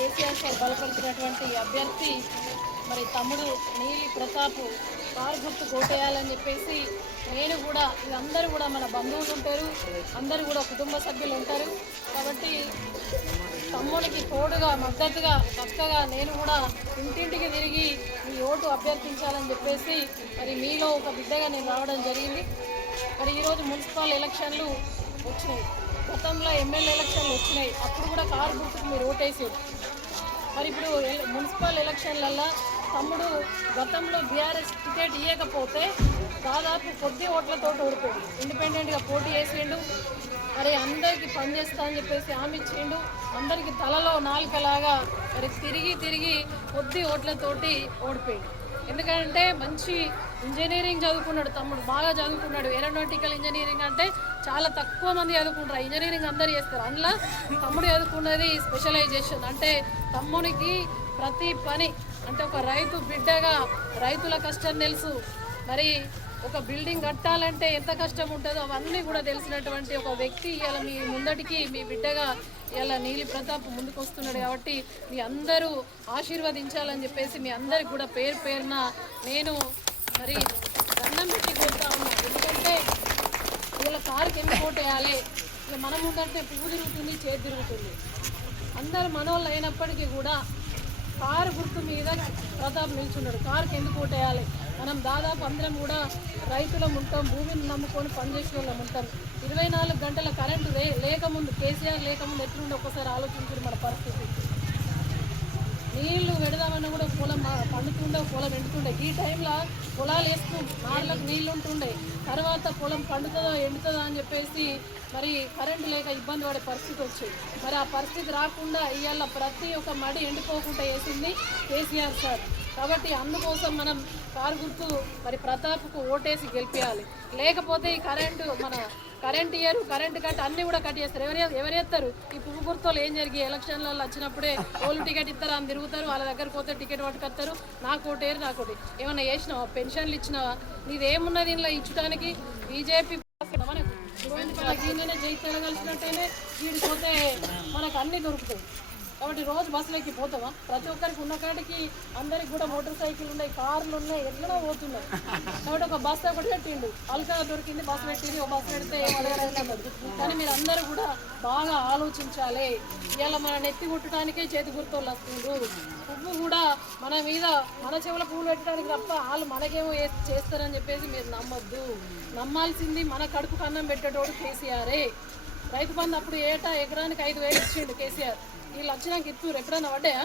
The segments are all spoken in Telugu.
కేసీఆర్ సార్ బలపరిచినటువంటి అభ్యర్థి మరి తమ్ముడు నీలి ప్రతాప్ కారు గుర్తు కోటేయాలని చెప్పేసి నేను కూడా వీళ్ళందరూ కూడా మన బంధువులు ఉంటారు అందరూ కూడా కుటుంబ సభ్యులు ఉంటారు. కాబట్టి తమ్ముడికి తోడుగా మద్దతుగా చక్కగా నేను కూడా ఇంటింటికి తిరిగి మీ ఓటు అభ్యర్థించాలని చెప్పేసి మరి మీలో ఒక బిడ్డగా నేను రావడం జరిగింది. మరి ఈరోజు మున్సిపల్ ఎలక్షన్లు వచ్చినాయి. గతంలో ఎమ్మెల్యే ఎలక్షన్లు వచ్చినాయి. అప్పుడు కూడా కారు గుర్తుకు మీరు ఓటేసారు. మరి ఇప్పుడు మున్సిపల్ ఎలక్షన్లల్లో తమ్ముడు గతంలో బీఆర్ఎస్ టికెట్ ఇవ్వకపోతే దాదాపు కొద్ది ఓట్లతో ఓడిపోయి ఇండిపెండెంట్గా పోటీ చేసిండు. మరి అందరికీ పనిచేస్తా అని చెప్పేసి హామీ ఇచ్చిండు. అందరికీ తలలో నాలుకలాగా మరి తిరిగి తిరిగి కొద్ది ఓట్లతోటి ఓడిపోయిండు. ఎందుకంటే మంచి ఇంజనీరింగ్ చదువుకున్నాడు తమ్ముడు. బాగా చదువుకున్నాడు. ఏరోనాటికల్ ఇంజనీరింగ్ అంటే చాలా తక్కువ మంది చదువుకుంటారు. ఇంజనీరింగ్ అందరు చేస్తారు. అందులో తమ్ముడు చదువుకున్నది స్పెషలైజేషన్ అంటే తమ్మునికి ప్రతి పని అంటే ఒక రైతు బిడ్డగా రైతుల కష్టం తెలుసు. మరి ఒక బిల్డింగ్ కట్టాలంటే ఎంత కష్టం ఉంటుందో అవన్నీ కూడా తెలిసినటువంటి ఒక వ్యక్తి ఇవాళ మీ ముందటికి మీ బిడ్డగా ఇలా నీలి ప్రతాప్ ముందుకు వస్తున్నాడు కాబట్టి మీ అందరూ ఆశీర్వదించాలని చెప్పేసి మీ అందరికి కూడా పేరు పేరున నేను మరి దండం పెట్టి కోరుతా ఉన్నాను. ఎందుకంటే వీళ్ళ కారుకి ఎన్ని ఓటు వేయాలి? ఇక మనం ఉందంటే పువ్వు తిరుగుతుంది చేతి తిరుగుతుంది. అందరు మనోళ్ళు అయినప్పటికీ కూడా కారు గుర్తు మీద ప్రతాప్ నిల్చున్నాడు. కారుకి ఎందుకు ఓటేయాలి మనం దాదాపు అందరం కూడా రైతులం ఉంటాం భూమిని నమ్ముకొని పనిచేసే వాళ్ళం ఉంటాం. ఇరవై నాలుగు గంటల కరెంటు లే లేకముందు కేసీఆర్ లేకముందు ఎట్లుండి? ఒకసారి ఆలోచించారు మన పరిస్థితి. నీళ్ళు పెడదామన్నా కూడా పొలం పండుతుండే పొలం ఎండుతుండే. ఈ టైంలో పొలాలు వేస్తూ నాళ్ళకు నీళ్ళు ఉంటుండే. తర్వాత పొలం పండుతుందో ఎండుతుందో అని చెప్పేసి మరి కరెంటు లేక ఇబ్బంది పడే పరిస్థితి వచ్చింది. మరి ఆ పరిస్థితి రాకుండా ఇవాళ ప్రతి ఒక్క మడి ఎండిపోకుండా వేసింది కేసీఆర్ సార్. కాబట్టి అందుకోసం మనం కారు గుర్తు మరి ప్రతాప్కు ఓటేసి గెలిపించాలి లేకపోతే ఈ కరెంటు మన కరెంట్ ఇయర్ కరెంట్ కట్ అన్ని కూడా కట్ చేస్తారు. ఎవరు ఎవరేస్తారు ఈ పువ్వు గుర్తులు ఏం జరిగి ఎలక్షన్లలో వచ్చినప్పుడే ఓళ్ళు టికెట్ ఇస్తారు అని తిరుగుతారు. వాళ్ళ దగ్గరకు పోతే టికెట్ పట్టుకొస్తారు. నాకు ఏరు నాకు ఒకటి ఏమన్నా చేసినావా? పెన్షన్లు ఇచ్చినావా? నీదేమున్నది ఇంట్లో ఇచ్చడానికి బీజేపీ దీనినే జై కలిసినట్టేనే వీడికి మనకు అన్ని దొరుకుతాయి. కాబట్టి రోజు బస్సులోకి పోతావా ప్రతి ఒక్కరికి ఉన్న కాడికి అందరికి కూడా మోటార్ సైకిల్ ఉన్నాయి కార్లు ఉన్నాయి ఎట్లనో పోతున్నాయి. కాబట్టి ఒక బస్సు ఒకటి పెట్టిండు. అల్కా దొరికింది బస్సు పెట్టింది ఒక బస్సు పెడితే కానీ మీరు? అందరూ కూడా బాగా ఆలోచించాలి. ఇలా మన నెత్తి కుట్టడానికే చేతి గుర్తులు వస్తుండ్రు. పువ్వు కూడా మన మీద మన చెవుల పువ్వులు పెట్టడానికి తప్ప వాళ్ళు మనకేమో చేస్తారని చెప్పేసి మీరు నమ్మొద్దు. నమ్మాల్సింది మన కడుపు కన్నం పెట్టేటోడు కేసీఆరే. రైతు బంధు అప్పుడు ఏటా ఎకరానికి ఐదు వేలు ఇచ్చిండు కేసీఆర్. వీళ్ళు వచ్చినాక ఇత్తూరు ఎప్పుడైనా పడ్డాయా?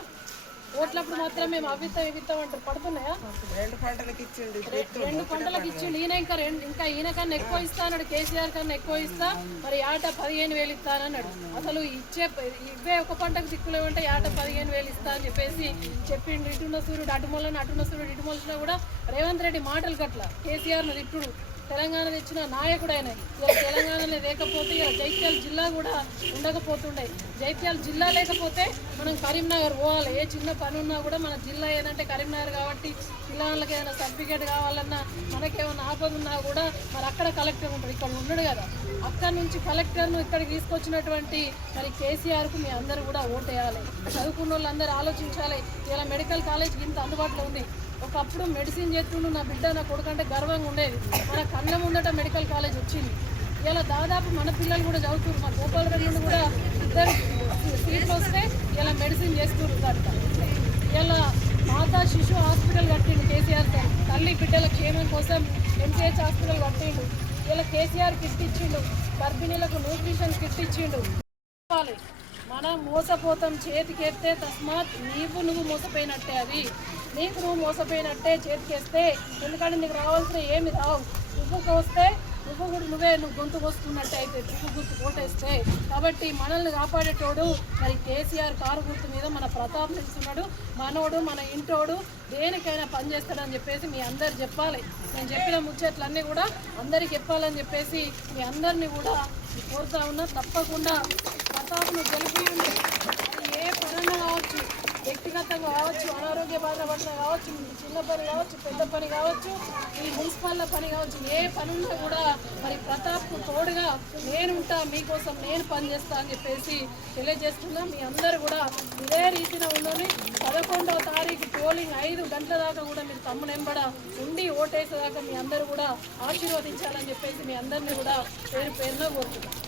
ఓట్లప్పుడు మాత్రం మేము అవిత్తం ఇవిత్తం అంటారు. పడుతున్నాయా? రెండు పంటలకు ఇచ్చిండు రెండు పంటలకు ఇచ్చిండు. ఈయన ఇంకా రెండు ఇంకా ఈయన కన్నా ఎక్కువ ఇస్తా అన్నాడు కేసీఆర్ కన్నా ఎక్కువ ఇస్తా. మరి ఆట పదిహేను వేలు ఇస్తానన్నాడు అసలు ఇచ్చే ఇవే ఒక పంటకు దిక్కులు ఉంటే ఆట పదిహేను వేలు ఇస్తా అని చెప్పేసి చెప్పిండు. ఇటున్న సూర్యుడు అటుమొలని అటున్న సూర్యుడు ఇటుమొలిసినా కూడా రేవంత్ రెడ్డి మాటలు గట్ల. కేసీఆర్ తిట్టుడు. తెలంగాణ తెచ్చిన నాయకుడు ఆయన ఇలా తెలంగాణలో లేకపోతే ఇలా జైత్యాల జిల్లా కూడా ఉండకపోతుండే. జైత్యాల జిల్లా లేకపోతే మనం కరీంనగర్ పోవాలి. ఏ చిన్న పని ఉన్నా కూడా మన జిల్లా ఏదంటే కరీంనగర్ కాబట్టి పిల్లలకి ఏదైనా సర్టిఫికేట్ కావాలన్నా మనకేమైనా ఆపద ఉన్నా కూడా మరి అక్కడ కలెక్టర్ ఉంటాడు. ఇక్కడ ఉన్నాడు కదా. అక్కడ నుంచి కలెక్టర్ను ఇక్కడికి తీసుకొచ్చినటువంటి మరి కేసీఆర్కు మీ అందరూ కూడా ఓటేయాలి. చదువుకున్న వాళ్ళందరూ ఆలోచించాలి. ఇలా మెడికల్ కాలేజ్ ఇంత అందుబాటులో ఉంది. ఒకప్పుడు మెడిసిన్ చేస్తుండు నా బిడ్డ నా కొడుకు అంటే గర్వంగా ఉండేది. మన కళ్ళ ముందట మెడికల్ కాలేజ్ వచ్చింది. ఇలా దాదాపు మన పిల్లలు కూడా చదువుతున్నారు. మా గోపాల్ రెడ్డి కూడా ఇద్దరు సీట్లు వస్తే ఇలా మెడిసిన్ చేస్తున్నారు దాంట్లో ఇలా మాతా శిశు హాస్పిటల్ కట్టిండు కేసీఆర్ సార్. తల్లి బిడ్డల క్షేమం కోసం ఎంసీహెచ్ హాస్పిటల్ కట్టిండు. ఇలా కేసీఆర్ కిట్ ఇచ్చిండు. గర్భిణీలకు న్యూట్రిషన్ కిట్ ఇచ్చిండు. మనం మోసపోతాం చేతికెత్తే తస్మాత్ నీవు నువ్వు మోసపోయినట్టే అది. నీకు నువ్వు మోసపోయినట్టే చేతికేస్తే ఎందుకంటే నీకు రావాల్సిన ఏమి రావు. నువ్వు వస్తే నువ్వు కూడా నువ్వే నువ్వు గొంతు వస్తున్నట్టే అయితే నువ్వు గుర్తు కోటేస్తే. కాబట్టి మనల్ని కాపాడేటోడు మరి కేసీఆర్ కారు గుర్తు మీద మన ప్రతాప్ నిలుస్తున్నాడు. మనోడు మన ఇంటోడు దేనికైనా పనిచేస్తాడని చెప్పేసి మీ అందరు చెప్పాలి. నేను చెప్పిన ముచ్చట్లన్నీ కూడా అందరికి చెప్పాలని చెప్పేసి మీ అందరినీ కూడా కోరుతా ఉన్నా. తప్పకుండా ప్రతాప్ను గెలిపియండి. ఏ పరంగా కావచ్చు వ్యక్తిగతంగా కావచ్చు అనారోగ్య బాధపడిన కావచ్చు చిన్న పని కావచ్చు పెద్ద పని కావచ్చు ఈ మున్సిపల్ పని కావచ్చు ఏ పని ఉన్నా కూడా మరి ప్రతాప్కు తోడుగా నేనుంటా మీకోసం నేను పనిచేస్తా అని చెప్పేసి తెలియజేస్తున్నా. మీ అందరూ కూడా ఇదే రీతిలో ఉందని పదకొండవ తారీఖు పోలింగ్ ఐదు గంటల దాకా కూడా మీరు తమ్ము నెంబడ ఉండి ఓటేసేదాకా మీ అందరూ కూడా ఆశీర్వదించాలని చెప్పేసి మీ అందరినీ కూడా పేరు పేరున కోరుతున్నాను